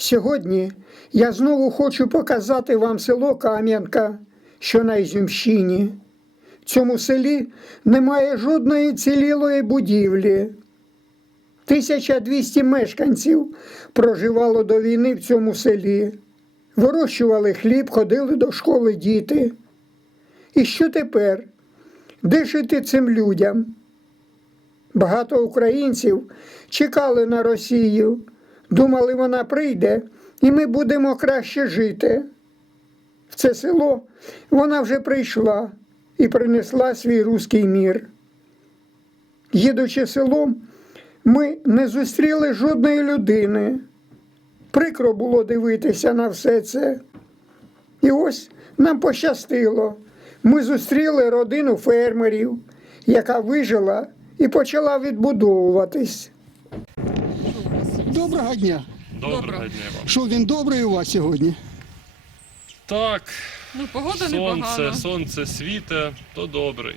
Сьогодні я знову хочу показати вам село Кам'янка, що на Ізюмщині. В цьому селі немає жодної цілілої будівлі. 1200 мешканців проживало до війни в цьому селі. Вирощували хліб, ходили до школи діти. І що тепер? Де жити цим людям? Багато українців чекали на Росію, думали, вона прийде, і ми будемо краще жити. В це село вона вже прийшла і принесла свій руський мір. Їдучи селом, ми не зустріли жодної людини. Прикро було дивитися на все це. І ось нам пощастило. Ми зустріли родину фермерів, яка вижила і почала відбудовуватись. Доброго дня. Доброго Доброго. дня вам. Що він добрий у вас сьогодні? Так, Ну, погода сонце, непогана. сонце світе, то добрий.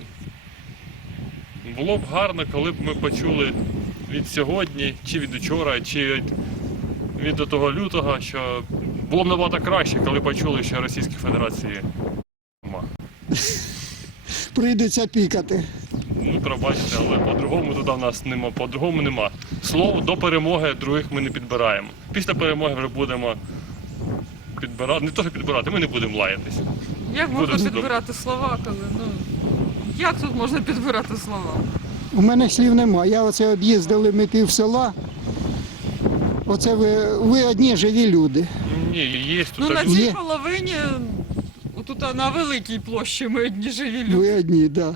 Було б гарно, коли б ми почули від сьогодні, чи від учора, чи від, від того лютого, що було б набагато краще, коли почули, що Російської Федерації нема. Прийдеться пікати. Ну, пробачте, але по-другому туди в нас нема. По-другому нема. Слово до перемоги других ми не підбираємо. Після перемоги вже будемо підбирати. Не то, що підбирати, ми не будемо лаятись. Як можна Буде підбирати слова, коли ну як тут можна підбирати слова? У мене слів нема. Я оце об'їздили ми пів села. Оце ви, ви одні живі люди. Ні, є тут Ну на так- цій Є. половині, отут на великій площі ми одні живі люди. Ви одні, так. Да.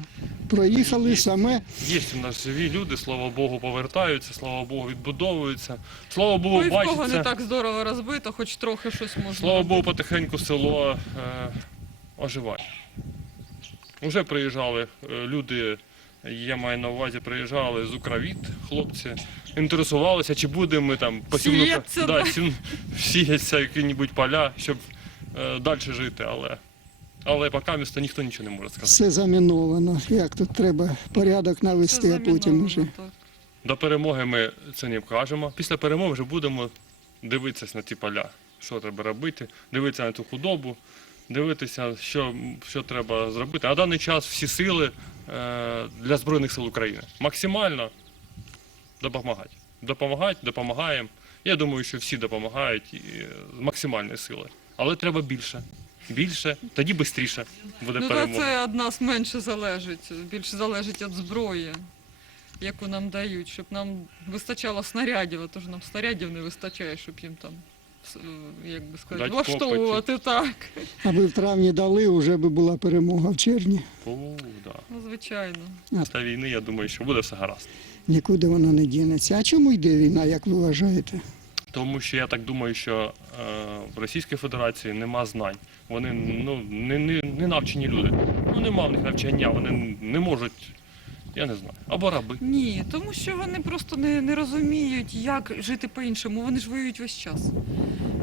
Проїхали саме. Є у нас живі люди, слава Богу, повертаються, слава Богу, відбудовуються. Слава Богу, і в кого бачиться. не так здорово розбито, хоч трохи щось можна. Слава. Богу, потихеньку село е, оживає. Уже приїжджали е, люди, я маю на увазі, приїжджали з Укравіт, хлопці, інтересувалися, чи будемо ми там посівну Сіяться, да, да. сів- сіяться які-небудь поля, щоб е, далі жити, але, але поки місто ніхто нічого не може сказати. Все заміновано. Як тут треба порядок навести, а потім вже. До перемоги ми це не вкажемо. Після перемоги вже будемо дивитися на ті поля, що треба робити, дивитися на ту худобу, дивитися, що, що треба зробити. На даний час всі сили е, для Збройних сил України максимально допомагати. Допомагати, допомагаємо. Я думаю, що всі допомагають і, е, з максимальної сили. Але треба більше. Більше, тоді швидше буде Ну перемога. це від нас менше залежить, більше залежить від зброї, яку нам дають, щоб нам вистачало снарядів, а то ж нам снарядів не вистачає, щоб їм там, е, як би сказати, влаштовувати так. Аби в травні дали, вже би була перемога в червні. О, да. Ну, звичайно. Після війни, я думаю, що буде все гаразд. Нікуди воно не дінеться. А чому йде війна, як ви вважаєте? Тому що я так думаю, що е, в Російській Федерації нема знань. Вони ну, не, не, не навчені люди. Ну нема в них навчання, вони не можуть, я не знаю, або раби. Ні, тому що вони просто не, не розуміють, як жити по-іншому. Вони ж воюють весь час.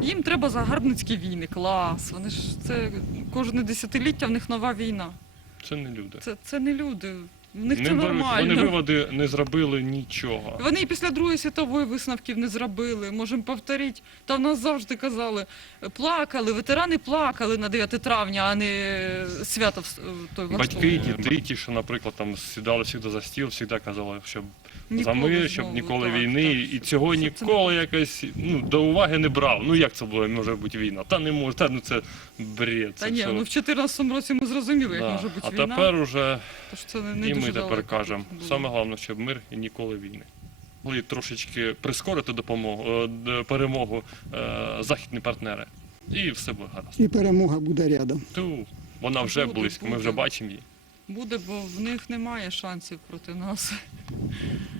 Їм треба загарбницькі війни, клас. Вони ж це кожне десятиліття в них нова війна. Це не люди. Це, це не люди. В них не це беруть, нормально. вони виводи не зробили нічого. Вони і після Другої світової висновків не зробили. Можемо повторити. Та в нас завжди казали, плакали, ветерани плакали на 9 травня, а не свято в той Батьки, діти, ті, що, наприклад, там сідали завжди за стіл, завжди казали, щоб за Ніколи мир, щоб ніколи так, війни, так. і цього Це- це ніколи якось ну, до уваги не брав. Ну як це було, може бути війна? Та не може, та ну це бред. Та це ні, все. ну в 14 році ми зрозуміли, як Да. може бути А війна. тепер уже Тож це не, не ми тепер кажемо. Саме головне, щоб мир і ніколи війни. Могли трошечки прискорити допомогу, е, перемогу е, західні партнери. І все буде гаразд. І перемога буде рядом. Ту, вона вже Буде, близько, ми вже бачимо її. Буде, бо в них немає шансів проти нас.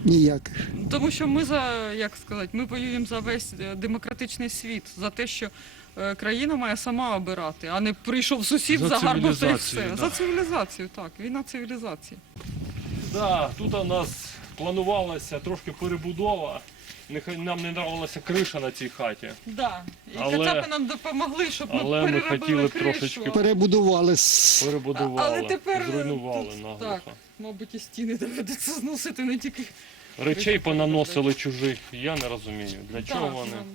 Ніяких. Тому що ми за як сказати, ми воюємо за весь е, демократичний світ, за те, що е, країна має сама обирати, а не прийшов сусід, За загарбав та й цивілізацію, все. да. За цивілізацію, так. Війна цивілізації. Да, тут у нас планувалася трошки перебудова. Нехай нам не нравилася криша на цій хаті. Да. І Але- кацапи нам допомогли, щоб ми але ми переробили хотіли б кришу. трошечки Перебудували з Перебудували, Але тепер, зруйнували тут- наглухо. так. Мабуть, і стіни доведеться зносити не тільки. Речей понаносили чужих. Я не розумію, для Так, чого вони. нам-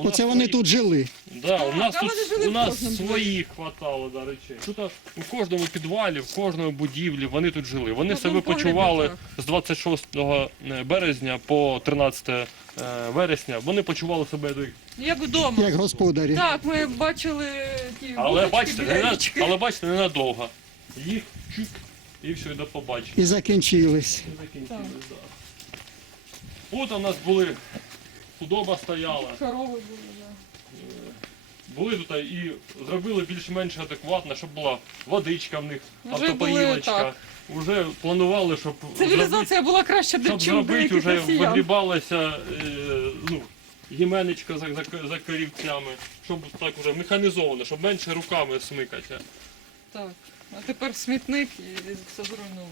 У нас Оце вони свої- тут жили. Да, у нас а тут вони жили у в нас кожному своїх хватало да, речей. Тут у кожному підвалі, в кожному будівлі вони тут жили. Вони В себе одному почували з 26 березня по 13 е, вересня. Вони почували себе як. Як вдома. Як господарі. Так, ми бачили ті Але вулички, бачите, не, на- але бачите, ненадовго. Їх чик і все, і до побачення. І закінчились. І закінчилось, да. Тут у нас були худоба стояла. Корови були, да. Були тут і зробили більш-менш адекватно, щоб була водичка в них, Вже автопоїлочка. були. Уже планували, щоб зробити, Цивілізація була краща, щоб ніж у зробити деяких вже росіян. вигрібалася е, ну, гіменечка за, за, за корівцями, щоб так уже механізовано, щоб менше руками смикати. Так. А тепер смітник і все зруйновано.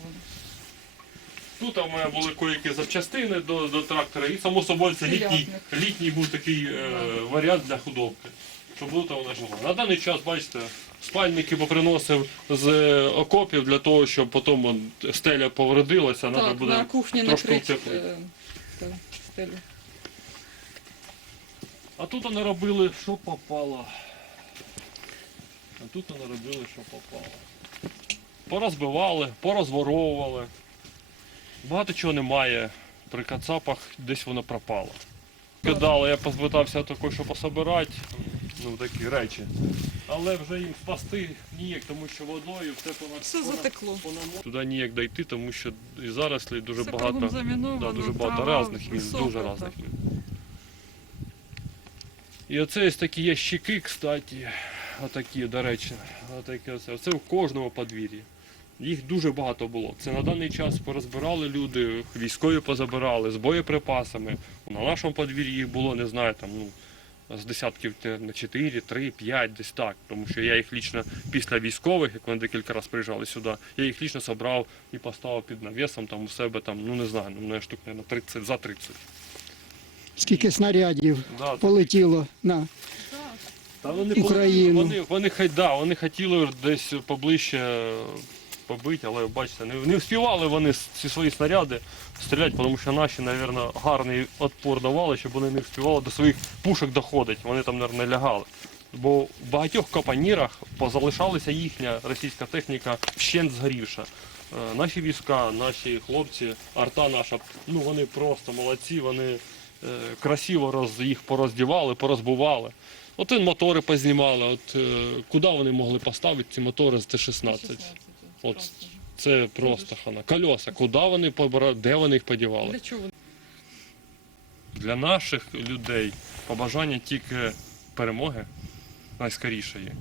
Тут у мене були коїки запчастини до, до трактора, і само собою це літній, літній був такий е, варіант для худобки. Щоб тут вона жила. На даний час, бачите, спальники поприносив з е, окопів для того, щоб потім он, стеля повредилася, треба буде на кухні трошки утеплити. е, стелю. А тут вони робили, що попало. А тут вони робили, що попало. Порозбивали, порозворовували. Багато чого немає. При кацапах десь воно пропало. Кидали, я попитався також, що пособирати, ну такі речі. Але вже їм спасти ніяк, тому що водою все понад Все затекло. Туди ніяк дойти, тому що і зарослі дуже Все багато. Да, дуже багато трава різних висока, дуже різних мін. І оце є такі ящики, кстати, отакі, до речі, отакі оце. Оце в кожному подвір'ї. Їх дуже багато було. Це на даний час порозбирали люди, військові позабирали з боєприпасами. На нашому подвір'ї їх було, не знаю, там, ну, з десятків на 4, 3, 5, десь так. Тому що я їх лічно після військових, як вони декілька разів приїжджали сюди, я їх лічно собрав і поставив під навісом там у себе, там, ну не знаю, ну, на штук, на 30, за 30. Скільки снарядів Да, полетіло на Та вони, Україну. Вони, вони, хай- да, вони хотіли десь поближче побити, але бачите, не, не вспівали вони ці свої снаряди стріляти, тому що наші, мабуть, гарний відпор давали, щоб вони не вспівали до своїх пушок доходити. Вони там, мабуть, лягали. Бо в багатьох капанірах позалишалася їхня російська техніка вщент згорівша. Е, Наші війська, наші хлопці, арта наша, ну вони просто молодці, вони е, красиво роз, їх пороздівали, порозбивали. От і мотори познімали, от е, куди вони могли поставити ці мотори з Т-16? От це просто хана. Кольоса, куди вони побирали, де вони їх подівали? Для чого? Для наших людей побажання тільки перемоги найскорішої,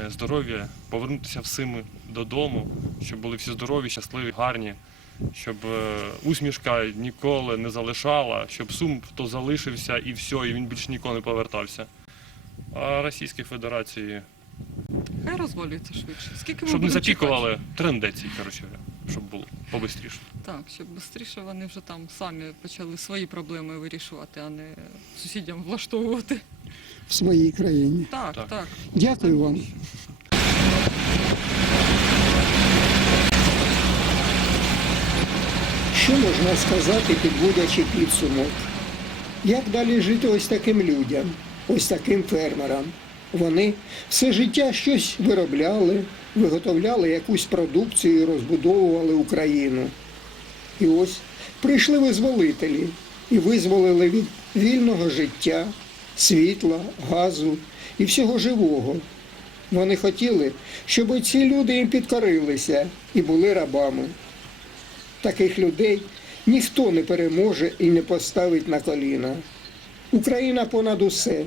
е, здоров'я, повернутися всіми додому, щоб були всі здорові, щасливі, гарні, щоб е, усмішка ніколи не залишала, щоб сум то залишився і все, і він більше ніколи не повертався. А Російській Федерації, Хай розвалюється швидше. Скільки ми щоб не будемо запікували трендеці, коротше, щоб було побистріше. чекати? Так, щоб швидше вони вже там самі почали свої проблеми вирішувати, а не сусідям влаштовувати. в своїй країні. Так, Так. так. Дякую вам. Що можна сказати, підводячи підсумок? Як далі жити ось таким людям, ось таким фермерам? Вони все життя щось виробляли, виготовляли якусь продукцію і розбудовували Україну. І ось прийшли визволителі і визволили від вільного життя, світла, газу і всього живого. Вони хотіли, щоб ці люди їм підкорилися і були рабами. Таких людей ніхто не переможе і не поставить на коліна. Україна понад усе.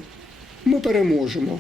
Ми переможемо.